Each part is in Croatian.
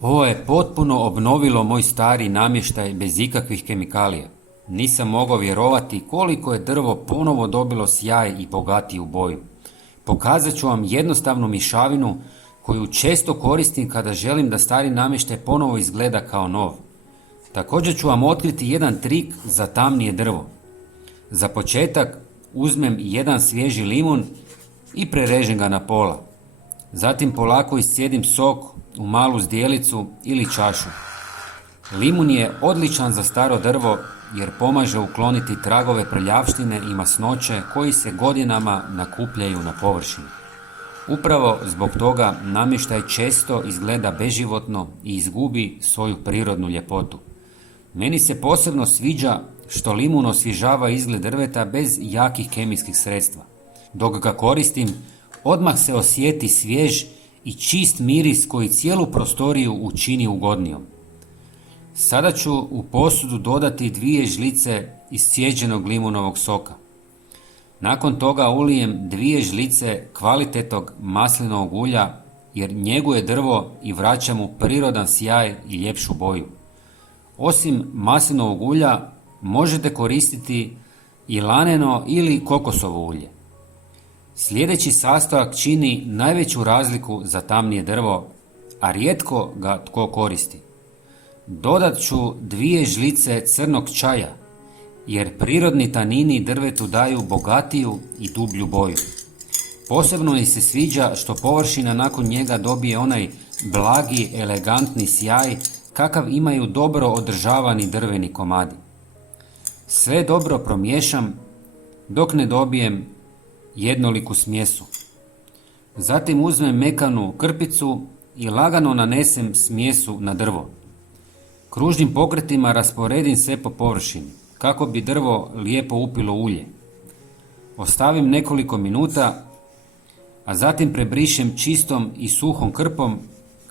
Ovo je potpuno obnovilo moj stari namještaj bez ikakvih kemikalija. Nisam mogao vjerovati koliko je drvo ponovo dobilo sjaj i bogatiju boju. Pokazat ću vam jednostavnu mješavinu koju često koristim kada želim da stari namještaj ponovo izgleda kao nov. Također ću vam otkriti jedan trik za tamnije drvo. Za početak uzmem jedan svježi limun i prerežem ga na pola. Zatim polako iscijedim sok u malu zdjelicu ili čašu. Limun je odličan za staro drvo jer pomaže ukloniti tragove prljavštine i masnoće koji se godinama nakupljaju na površini. Upravo zbog toga namještaj često izgleda beživotno i izgubi svoju prirodnu ljepotu. Meni se posebno sviđa što limun osvježava izgled drveta bez jakih kemijskih sredstva. Dok ga koristim, odmah se osjeti svjež i čist miris koji cijelu prostoriju učini ugodnijom. Sada ću u posudu dodati 2 žlice iscijeđenog limunovog soka. Nakon toga ulijem 2 žlice kvalitetnog maslinovog ulja jer njeguje drvo i vraća mu prirodan sjaj i ljepšu boju. Osim maslinovog ulja možete koristiti i laneno ili kokosovo ulje. Sljedeći sastojak čini najveću razliku za tamnije drvo, a rijetko ga tko koristi. Dodat ću 2 žlice crnog čaja, jer prirodni tanini drvetu daju bogatiju i dublju boju. Posebno mi se sviđa što površina nakon njega dobije onaj blagi, elegantni sjaj kakav imaju dobro održavani drveni komadi. Sve dobro promiješam dok ne dobijem jednoliku smjesu. Zatim uzmem mekanu krpicu i lagano nanesem smjesu na drvo. Kružnim pokretima rasporedim sve po površini, kako bi drvo lijepo upilo ulje. Ostavim nekoliko minuta, a zatim prebrišem čistom i suhom krpom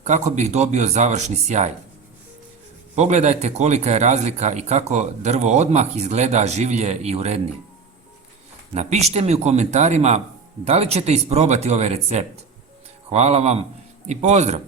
kako bih dobio završni sjaj. Pogledajte kolika je razlika i kako drvo odmah izgleda življe i urednije. Napišite mi u komentarima da li ćete isprobati ovaj recept. Hvala vam i pozdrav!